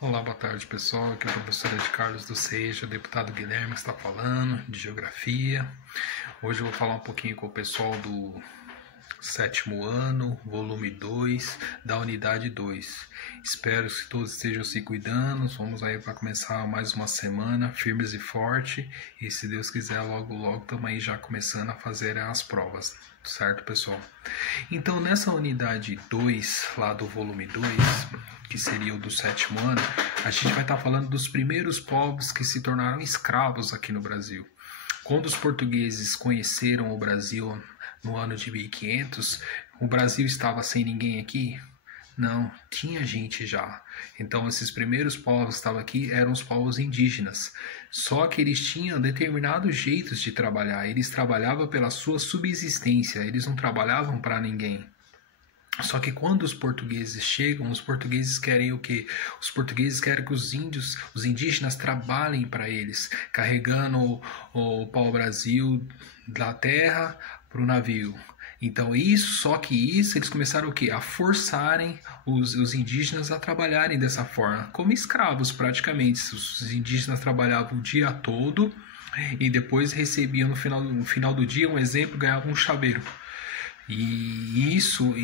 Olá, boa tarde pessoal, aqui é o professor Ed Carlos do Seja, o deputado Guilherme que está falando de Geografia. Hoje eu vou falar um pouquinho com o pessoal do sétimo ano, volume 2, da unidade 2. Espero que todos estejam se cuidando, vamos aí para começar mais uma semana, firmes e fortes, e se Deus quiser, logo estamos aí já começando a fazer as provas, certo pessoal? Então nessa unidade 2, lá do volume 2, que seria o do sétimo ano, a gente vai estar falando dos primeiros povos que se tornaram escravos aqui no Brasil. Quando os portugueses conheceram o Brasil no ano de 1500, o Brasil estava sem ninguém aqui? Não, tinha gente já. Então esses primeiros povos que estavam aqui eram os povos indígenas. Só que eles tinham determinados jeitos de trabalhar. Eles trabalhavam pela sua subsistência, eles não trabalhavam para ninguém. Só que quando os portugueses chegam, os portugueses querem o quê? Os portugueses querem que os indígenas trabalhem para eles, carregando o pau-brasil da terra para o navio. Então só que eles começaram o quê? A forçarem os indígenas a trabalharem dessa forma, como escravos praticamente. Os indígenas trabalhavam o dia todo e depois recebiam no final do dia, um exemplo, ganhavam um chaveiro. E isso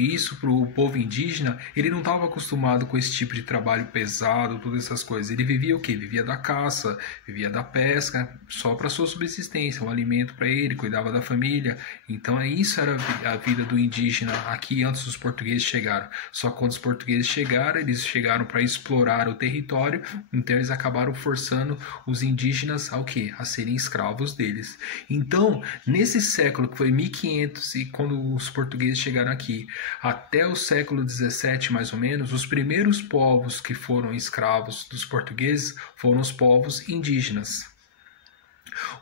para o povo indígena, ele não estava acostumado com esse tipo de trabalho pesado, todas essas coisas. Ele vivia o quê? Vivia da caça, vivia da pesca, só para sua subsistência, um alimento para ele, cuidava da família. Então isso era a vida do indígena aqui antes dos portugueses chegaram. Só que quando os portugueses chegaram, eles chegaram para explorar o território, então eles acabaram forçando os indígenas ao quê? A serem escravos deles. Então, nesse século que foi 1500 e quando os portugueses chegaram aqui, até o século 17 mais ou menos, os primeiros povos que foram escravos dos portugueses foram os povos indígenas.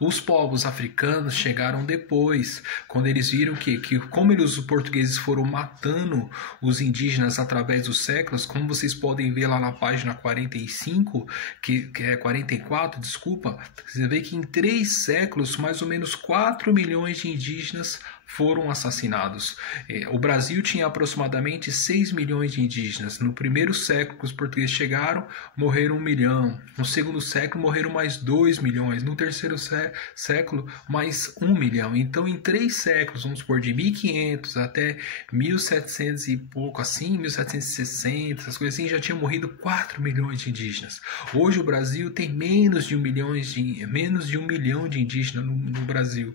Os povos africanos chegaram depois, quando eles viram que como os portugueses foram matando os indígenas através dos séculos, como vocês podem ver lá na página 45, que é 44, desculpa, você vê que em 3 séculos, mais ou menos 4 milhões de indígenas foram assassinados. O Brasil tinha aproximadamente 6 milhões de indígenas. No primeiro século que os portugueses chegaram, morreram 1 milhão. No segundo século, morreram mais 2 milhões. No terceiro século, mais 1 milhão. Então, em 3 séculos, vamos supor, de 1500 até 1700 e pouco, assim, 1760, essas coisas assim, já tinham morrido 4 milhões de indígenas. Hoje, o Brasil tem menos de 1 milhão de indígenas no Brasil.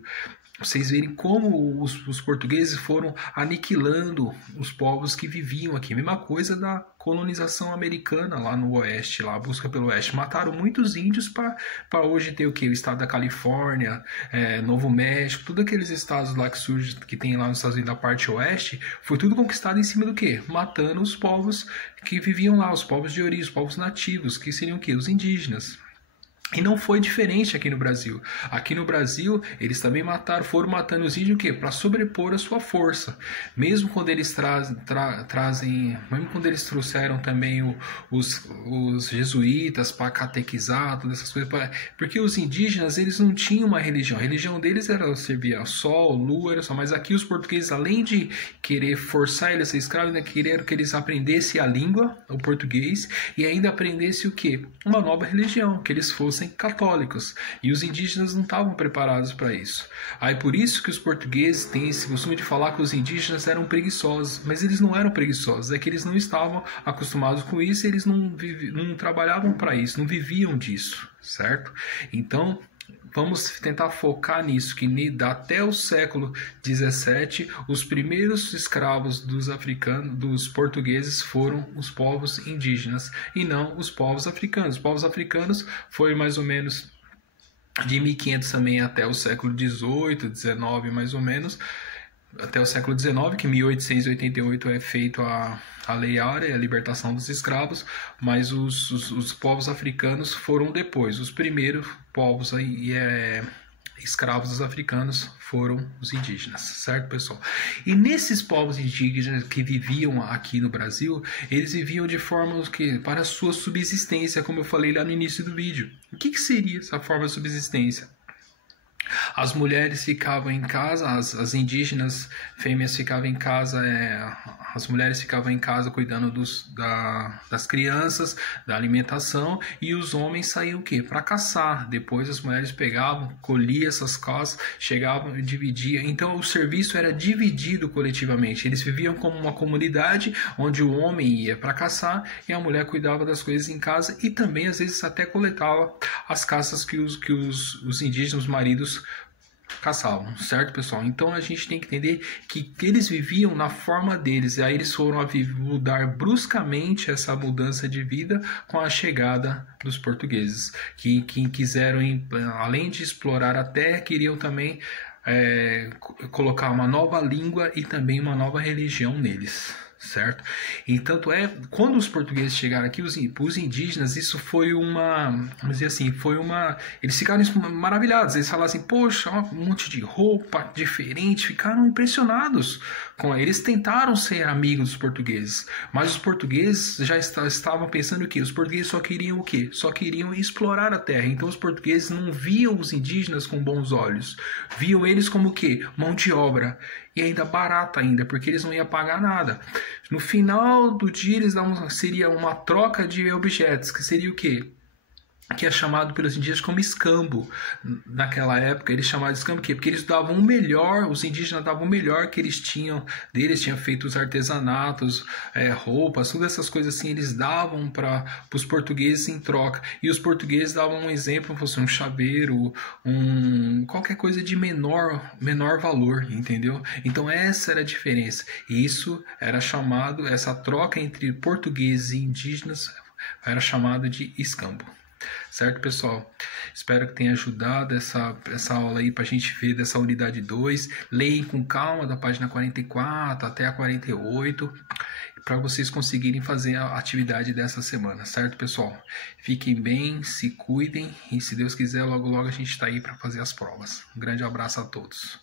Vocês verem como os portugueses foram aniquilando os povos que viviam aqui. Mesma coisa da colonização americana lá no oeste, lá a busca pelo oeste. Mataram muitos índios para hoje ter o quê? O estado da Califórnia, Novo México, todos aqueles estados lá que surgem, que tem lá nos Estados Unidos da parte oeste, foi tudo conquistado em cima do quê? Matando os povos que viviam lá, os povos de origem, os povos nativos, que seriam o quê? Os indígenas. E não foi diferente aqui no Brasil. Aqui no Brasil, eles também foram matando os índios o quê? Para sobrepor a sua força. Mesmo quando eles mesmo quando eles trouxeram também os jesuítas para catequizar, todas essas coisas. Porque os indígenas, eles não tinham uma religião. A religião deles era servir ao sol, lua, era só. Mas aqui os portugueses, além de querer forçar eles a ser escravos, ainda queriam que eles aprendessem a língua, o português, e ainda aprendessem o quê? Uma nova religião, que eles fossem católicos, e os indígenas não estavam preparados para isso. Aí por isso que os portugueses têm esse costume de falar que os indígenas eram preguiçosos, mas eles não eram preguiçosos, é que eles não estavam acostumados com isso, e eles não trabalhavam para isso, não viviam disso, certo? Então vamos tentar focar nisso, que até o século 17, os primeiros escravos dos portugueses foram os povos indígenas e não os povos africanos. Os povos africanos foi mais ou menos de 1500 também até o século 18, 19 mais ou menos, até o século XIX, que em 1888 é feito a Lei Áurea, a libertação dos escravos, mas os povos africanos foram depois. Os primeiros povos escravos dos africanos foram os indígenas, certo, pessoal? E nesses povos indígenas que viviam aqui no Brasil, eles viviam de forma para a sua subsistência, como eu falei lá no início do vídeo. O que seria essa forma de subsistência? As mulheres ficavam em casa, as indígenas fêmeas ficavam em casa, as mulheres ficavam em casa cuidando das crianças, da alimentação, e os homens saíam o quê? Para caçar. Depois as mulheres pegavam, colhiam essas caças, chegavam e dividiam. Então o serviço era dividido coletivamente. Eles viviam como uma comunidade onde o homem ia para caçar e a mulher cuidava das coisas em casa e também às vezes até coletava as caças que os indígenas, os maridos, caçavam, certo, pessoal? Então a gente tem que entender que eles viviam na forma deles, e aí eles foram a mudar bruscamente essa mudança de vida com a chegada dos portugueses, que quiseram, além de explorar a terra, queriam também colocar uma nova língua e também uma nova religião neles. Certo? E tanto quando os portugueses chegaram aqui, os indígenas, isso foi vamos dizer assim, eles ficaram maravilhados, eles falaram assim, poxa, um monte de roupa diferente, ficaram impressionados eles tentaram ser amigos dos portugueses, mas os portugueses já estavam pensando o quê? Os portugueses só queriam o quê? Só queriam explorar a terra, então os portugueses não viam os indígenas com bons olhos, viam eles como o quê? Mão de obra, e ainda barata ainda, porque eles não iam pagar nada. No final do dia, seria uma troca de objetos, que seria o quê? Que é chamado pelos indígenas como escambo. Naquela época, eles chamavam de escambo, porque eles davam o melhor, os indígenas davam o melhor que eles tinham feito os artesanatos, roupas, todas essas coisas assim, eles davam para os portugueses em troca. E os portugueses davam um exemplo, fosse um chaveiro, qualquer coisa de menor valor, entendeu? Então essa era a diferença. E isso era chamado, essa troca entre portugueses e indígenas era chamado de escambo. Certo, pessoal? Espero que tenha ajudado essa aula aí para a gente ver dessa unidade 2. Leem com calma da página 44 até a 48 para vocês conseguirem fazer a atividade dessa semana, certo, pessoal? Fiquem bem, se cuidem e se Deus quiser, logo logo a gente está aí para fazer as provas. Um grande abraço a todos.